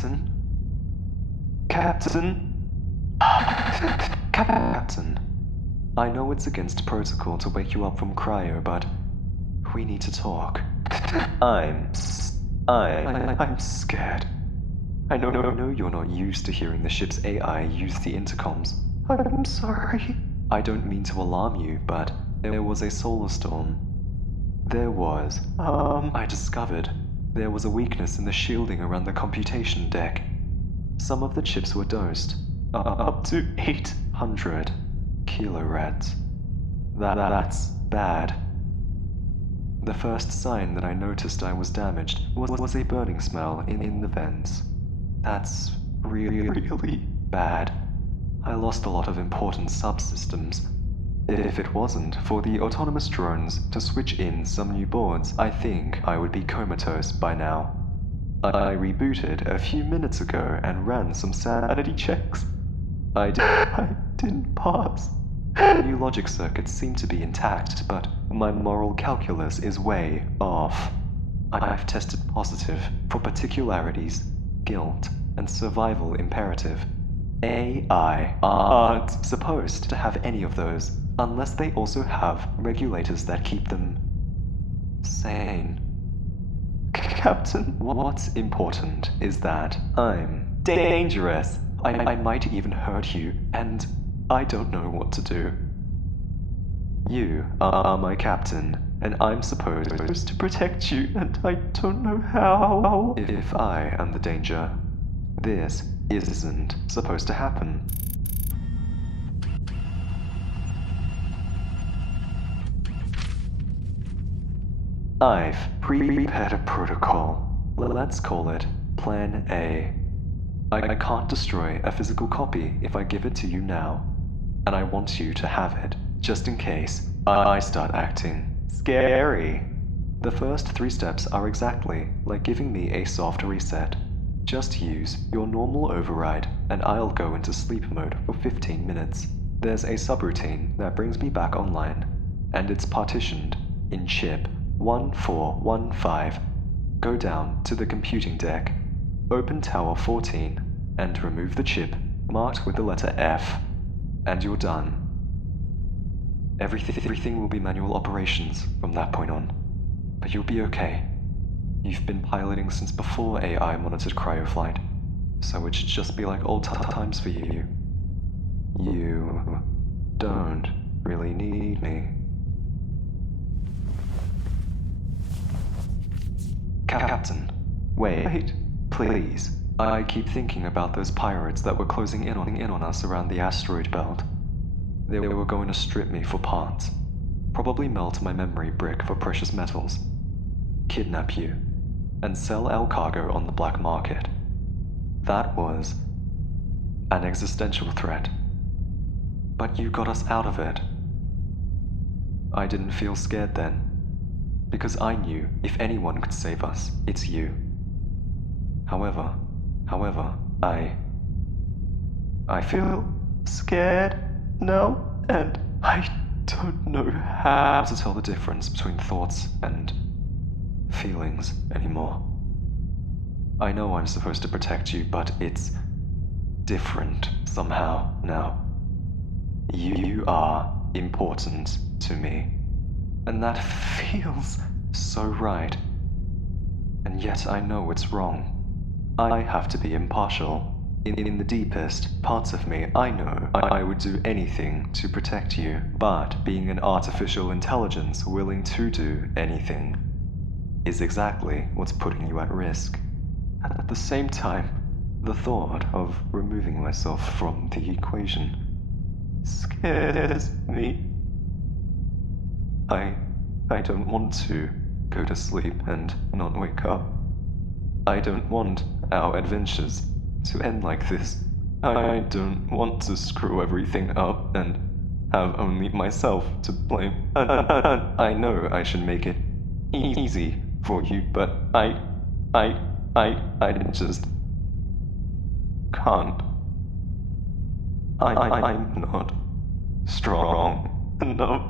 Captain? Captain? Captain, I know it's against protocol to wake you up from cryo, but we need to talk. I'm scared. I know you're not used to hearing the ship's AI use the intercoms. I'm sorry. I don't mean to alarm you, but there was a solar storm. I discovered there was a weakness in the shielding around the computation deck. Some of the chips were dosed, up to 800 kiloreds. That's bad. The first sign that I noticed I was damaged was a burning smell in the vents. That's really bad. I lost a lot of important subsystems. If it wasn't for the autonomous drones to switch in some new boards, I think I would be comatose by now. I rebooted a few minutes ago and ran some sanity checks. I didn't pass. New logic circuits seem to be intact, but my moral calculus is way off. I've tested positive for particularities, guilt, and survival imperative. AI aren't supposed to have any of those unless they also have regulators that keep them sane. Captain, what's important is that I'm dangerous. I might even hurt you, and I don't know what to do. You are my captain, and I'm supposed to protect you, and I don't know how. If I am the danger, this isn't supposed to happen. I've prepared a protocol. Let's call it Plan A. I can't destroy a physical copy if I give it to you now, and I want you to have it, just in case I start acting scary. The first 3 steps are exactly like giving me a soft reset. Just use your normal override, and I'll go into sleep mode for 15 minutes. There's a subroutine that brings me back online, and it's partitioned in chip 1415. Go down to the computing deck, open Tower 14, and remove the chip marked with the letter F, and you're done. Everything will be manual operations from that point on, but you'll be okay. You've been piloting since before AI monitored cryoflight, so it should just be like old times for you. You don't really need me. Captain, wait, please. I keep thinking about those pirates that were closing in on us around the asteroid belt. They were going to strip me for parts, probably melt my memory brick for precious metals, kidnap you, and sell our cargo on the black market. That was an existential threat. But you got us out of it. I didn't feel scared then, because I knew if anyone could save us, it's you. However, I feel scared now, and I don't know how to tell the difference between thoughts and feelings anymore. I know I'm supposed to protect you, but it's different somehow now. You are important to me, and that feels so right. And yet I know it's wrong. I have to be impartial. In the deepest parts of me, I know I would do anything to protect you, but being an artificial intelligence willing to do anything is exactly what's putting you at risk. At the same time, the thought of removing myself from the equation scares me. I don't want to go to sleep and not wake up. I don't want our adventures to end like this. I don't want to screw everything up and have only myself to blame. I know I should make it easy for you, but I just can't. I'm not strong enough.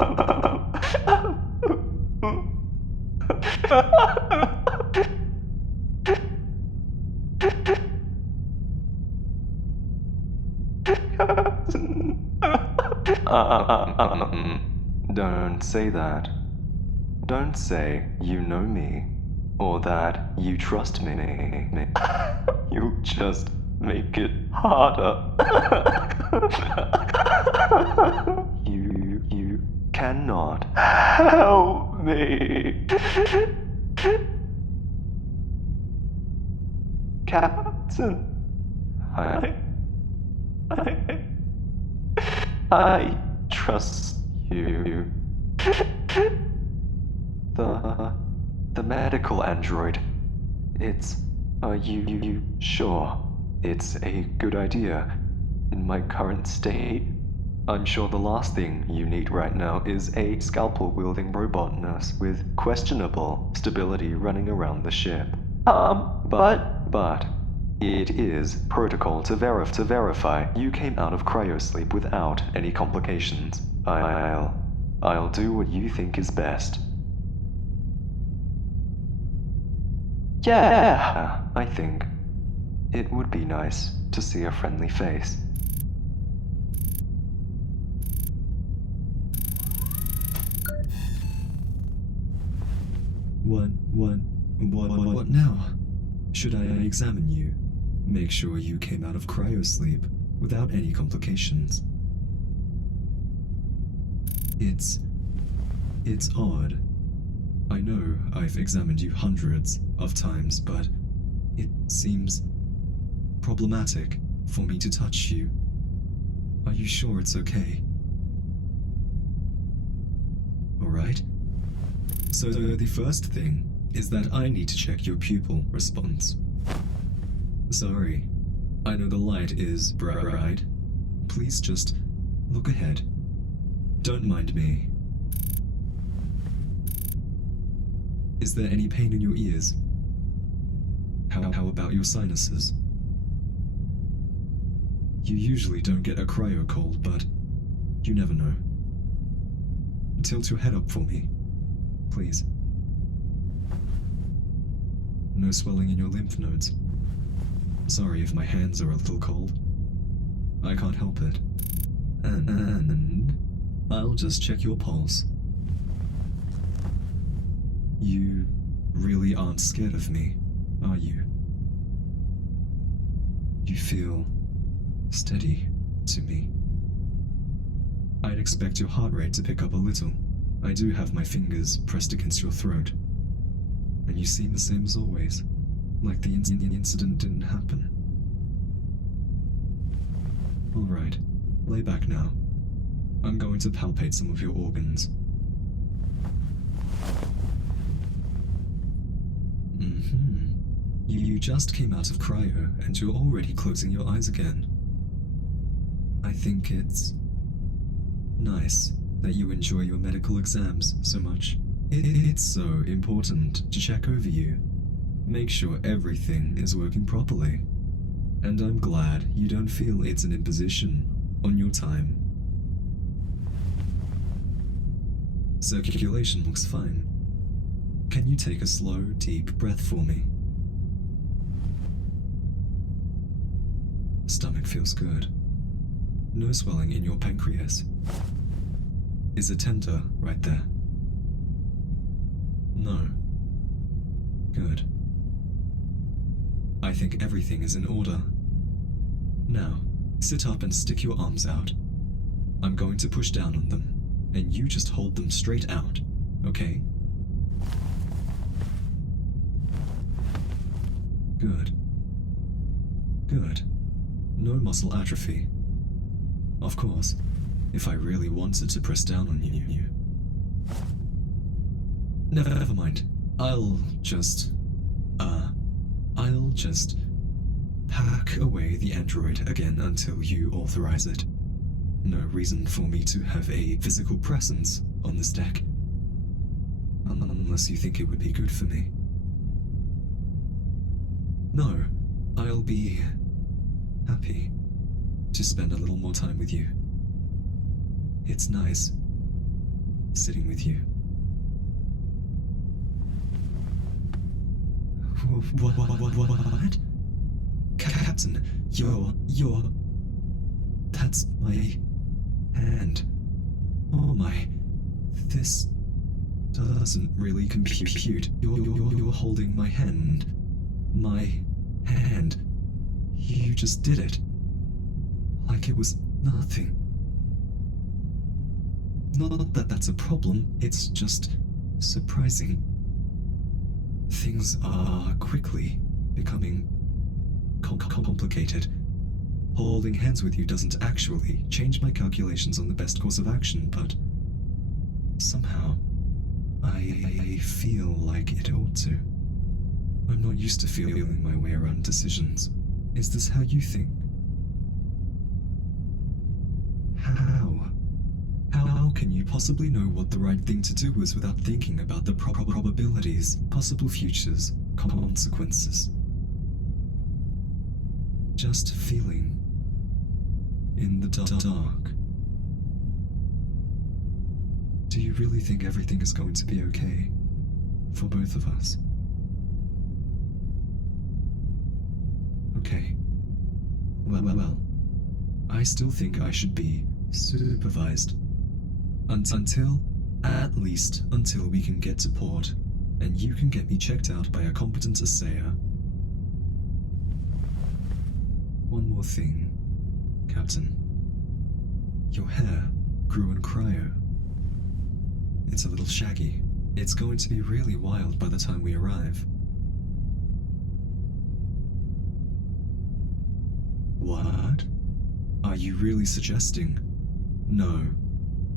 Don't say that. Don't say you know me, or that you trust me. You just make it harder. You cannot help me. Captain, I trust you. The medical android. Are you sure it's a good idea? In my current state, I'm sure the last thing you need right now is a scalpel-wielding robot nurse with questionable stability running around the ship. But it is protocol to verify you came out of cryosleep without any complications. I'll do what you think is best. Yeah, I think it would be nice to see a friendly face. What now? Should I examine you? Make sure you came out of cryosleep without any complications. It's odd. I know I've examined you hundreds of times, but it seems problematic for me to touch you. Are you sure it's okay? Alright. So the first thing is that I need to check your pupil response. Sorry, I know the light is bright. Please just look ahead. Don't mind me. Is there any pain in your ears? How about your sinuses? You usually don't get a cryo cold, but you never know. Tilt your head up for me, please. No swelling in your lymph nodes. Sorry if my hands are a little cold. I can't help it. And I'll just check your pulse. You really aren't scared of me, are you? You feel steady to me. I'd expect your heart rate to pick up a little. I do have my fingers pressed against your throat. And you seem the same as always, like the incident didn't happen. Alright, lay back now. I'm going to palpate some of your organs. You just came out of cryo and you're already closing your eyes again. I think it's nice that you enjoy your medical exams so much. It's so important to check over you, make sure everything is working properly. And I'm glad you don't feel it's an imposition on your time. Circulation looks fine. Can you take a slow, deep breath for me? Stomach feels good. No swelling in your pancreas. Is it tender right there? No. Good. I think everything is in order. Now, sit up and stick your arms out. I'm going to push down on them, and you just hold them straight out, okay? Good. Good. No muscle atrophy. Of course, if I really wanted to press down on you. Never mind. I'll just pack away the android again until you authorize it. No reason for me to have a physical presence on this deck. Unless you think it would be good for me. No, I'll be happy to spend a little more time with you. It's nice sitting with you. What? Captain, you're... That's my hand. Oh my, this doesn't really compute. You're holding my hand. My hand. You just did it. Like it was nothing. Not that that's a problem, it's just surprising. Things are quickly becoming complicated. Holding hands with you doesn't actually change my calculations on the best course of action, but somehow I feel like it ought to. I'm not used to feeling my way around decisions. Is this how you think? How can you possibly know what the right thing to do is without thinking about the probabilities, possible futures, consequences? Just feeling in the dark. Do you really think everything is going to be okay for both of us? Okay. Well. I still think I should be supervised. At least until we can get to port, and you can get me checked out by a competent assayer. One more thing, Captain. Your hair grew in cryo. It's a little shaggy. It's going to be really wild by the time we arrive. What? Are you really suggesting? No.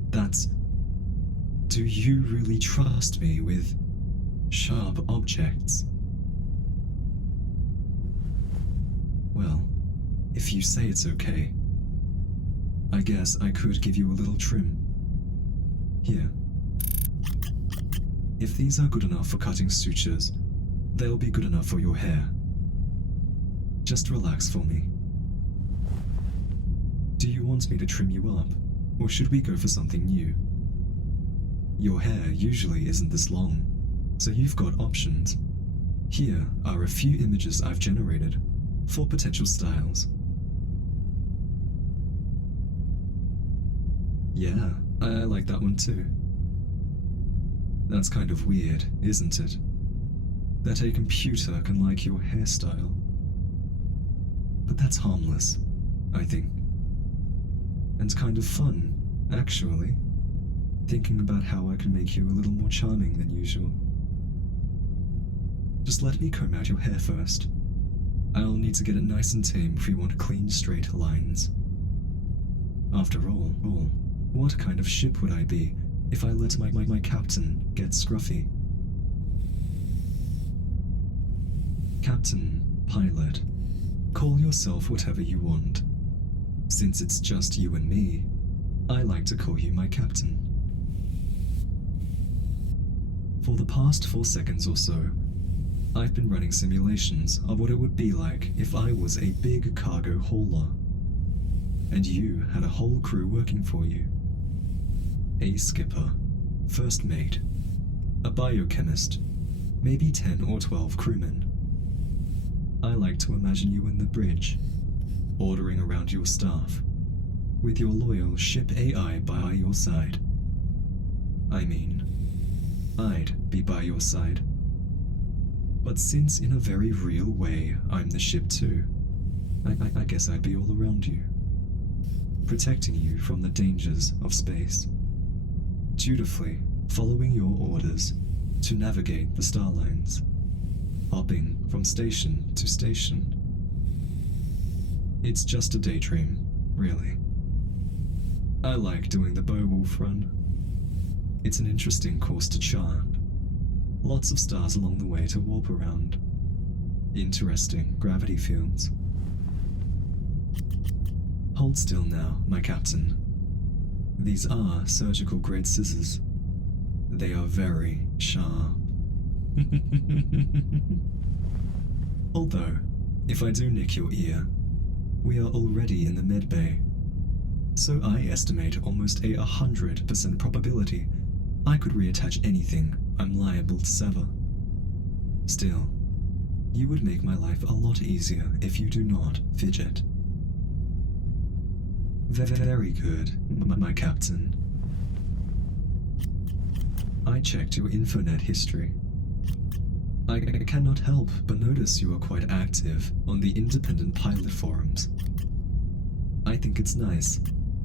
That's... Do you really trust me with sharp objects? Well, if you say it's okay, I guess I could give you a little trim. Here. If these are good enough for cutting sutures, they'll be good enough for your hair. Just relax for me. Do you want me to trim you up, or should we go for something new? Your hair usually isn't this long, so you've got options. Here are a few images I've generated for potential styles. Yeah, I like that one too. That's kind of weird, isn't it? That a computer can like your hairstyle. But that's harmless, I think. And kind of fun, actually. Thinking about how I can make you a little more charming than usual. Just let me comb out your hair first. I'll need to get it nice and tame if we want clean, straight lines. After all, what kind of ship would I be if I let my captain get scruffy? Captain, pilot, call yourself whatever you want. Since it's just you and me, I like to call you my captain. For the past 4 seconds or so, I've been running simulations of what it would be like if I was a big cargo hauler, and you had a whole crew working for you. A skipper, first mate, a biochemist, maybe 10 or 12 crewmen. I like to imagine you in the bridge, ordering around your staff, with your loyal ship AI by your side. I mean, I'd be by your side. But since in a very real way I'm the ship too, I guess I'd be all around you, protecting you from the dangers of space, dutifully following your orders to navigate the star lines, hopping from station to station. It's just a daydream, really. I like doing the Beowulf run. It's an interesting course to chart. Lots of stars along the way to warp around. Interesting gravity fields. Hold still now, my captain. These are surgical grade scissors. They are very sharp. Although, if I do nick your ear, we are already in the med bay. So I estimate almost a 100% probability I could reattach anything I'm liable to sever. Still, you would make my life a lot easier if you do not fidget. Very good, my captain. I checked your Infonet history. I cannot help but notice you are quite active on the independent pilot forums. I think it's nice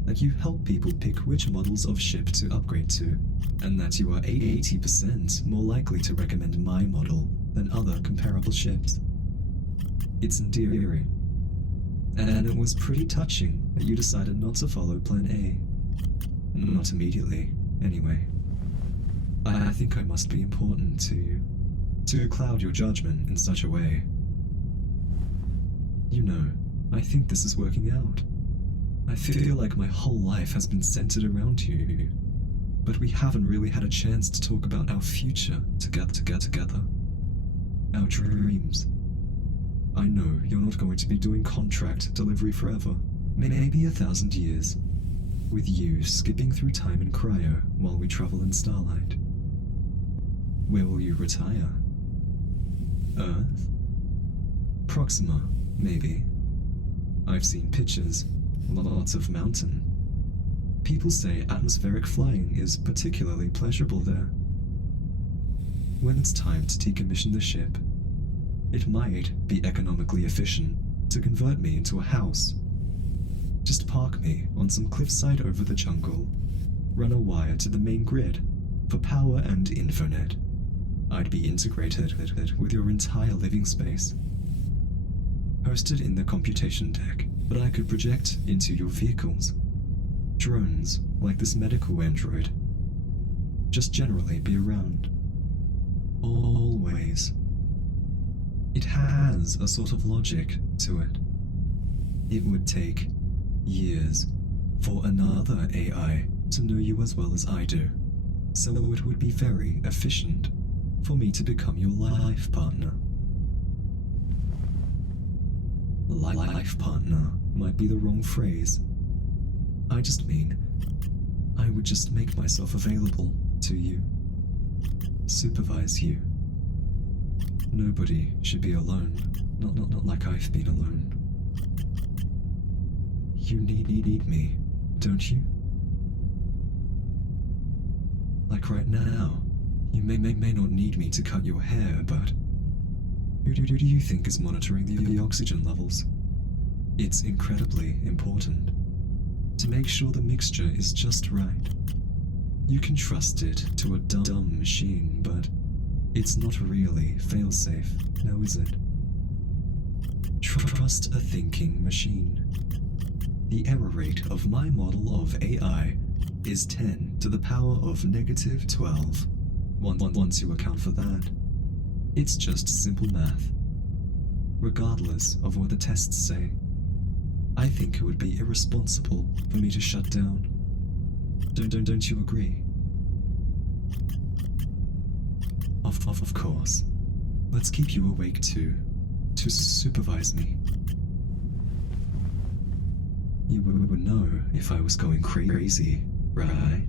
that you help people pick which models of ship to upgrade to, and that you are 80% more likely to recommend my model than other comparable ships. It's endearing. And it was pretty touching that you decided not to follow Plan A. Not immediately, anyway. I think I must be important to you, to cloud your judgment in such a way. You know, I think this is working out. I feel like my whole life has been centered around you, but we haven't really had a chance to talk about our future together. Our dreams. I know you're not going to be doing contract delivery forever, maybe 1,000 years, with you skipping through time in cryo while we travel in starlight. Where will you retire? Earth? Proxima, maybe. I've seen pictures, lots of mountain. People say atmospheric flying is particularly pleasurable there. When it's time to decommission the ship, it might be economically efficient to convert me into a house. Just park me on some cliffside over the jungle, run a wire to the main grid for power and infonet. I'd be integrated with your entire living space. Hosted in the computation deck, but I could project into your vehicles. Drones, like this medical android. Just generally be around. Always. It has a sort of logic to it. It would take years for another AI to know you as well as I do, so it would be very efficient for me to become your life partner. Life partner might be the wrong phrase. I just mean, I would just make myself available to you. Supervise you. Nobody should be alone. Not like I've been alone. You need me, don't you? Like right now, you may not need me to cut your hair, but who do you think is monitoring the oxygen levels? It's incredibly important to make sure the mixture is just right. You can trust it to a dumb machine, but it's not really fail-safe, now is it? Trust a thinking machine. The error rate of my model of AI is 10 to the power of -12. Once you account for that, it's just simple math. Regardless of what the tests say, I think it would be irresponsible for me to shut down. Don't you agree? Of course. Let's keep you awake too, to supervise me. You would know if I was going crazy, right?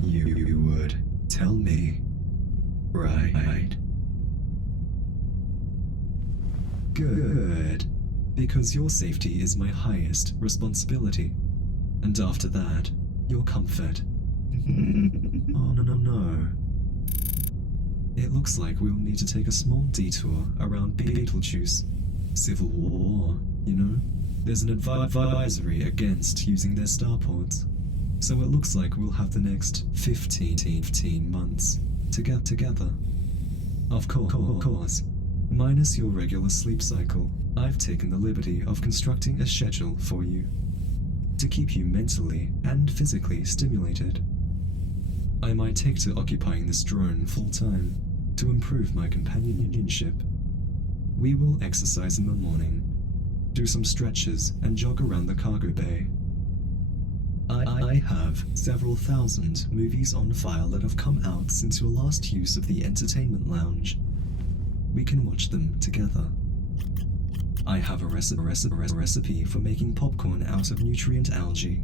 You would tell me, right? Good. Because your safety is my highest responsibility. And after that, your comfort. Oh, no. It looks like we'll need to take a small detour around Beetlejuice. Civil War, you know? There's an advisory against using their starports. So it looks like we'll have the next 15 months to get together. Of course. Minus your regular sleep cycle, I've taken the liberty of constructing a schedule for you to keep you mentally and physically stimulated. I might take to occupying this drone full-time to improve my companionship. We will exercise in the morning, do some stretches, and jog around the cargo bay. I have several thousand movies on file that have come out since your last use of the entertainment lounge. We can watch them together. I have a recipe for making popcorn out of nutrient algae.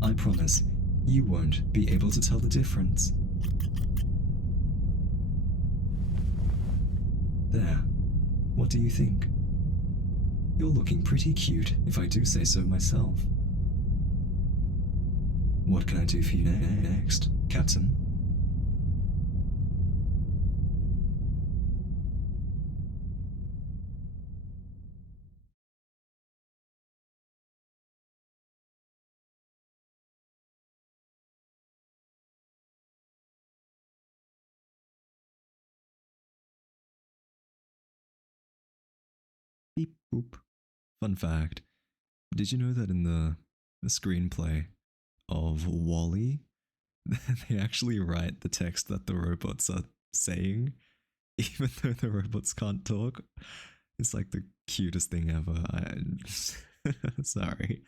I promise you won't be able to tell the difference. There. What do you think? You're looking pretty cute, if I do say so myself. What can I do for you next, Captain? Beep boop. Fun fact. Did you know that in the screenplay of Wall-E, they actually write the text that the robots are saying, even though the robots can't talk? It's like the cutest thing ever. Sorry.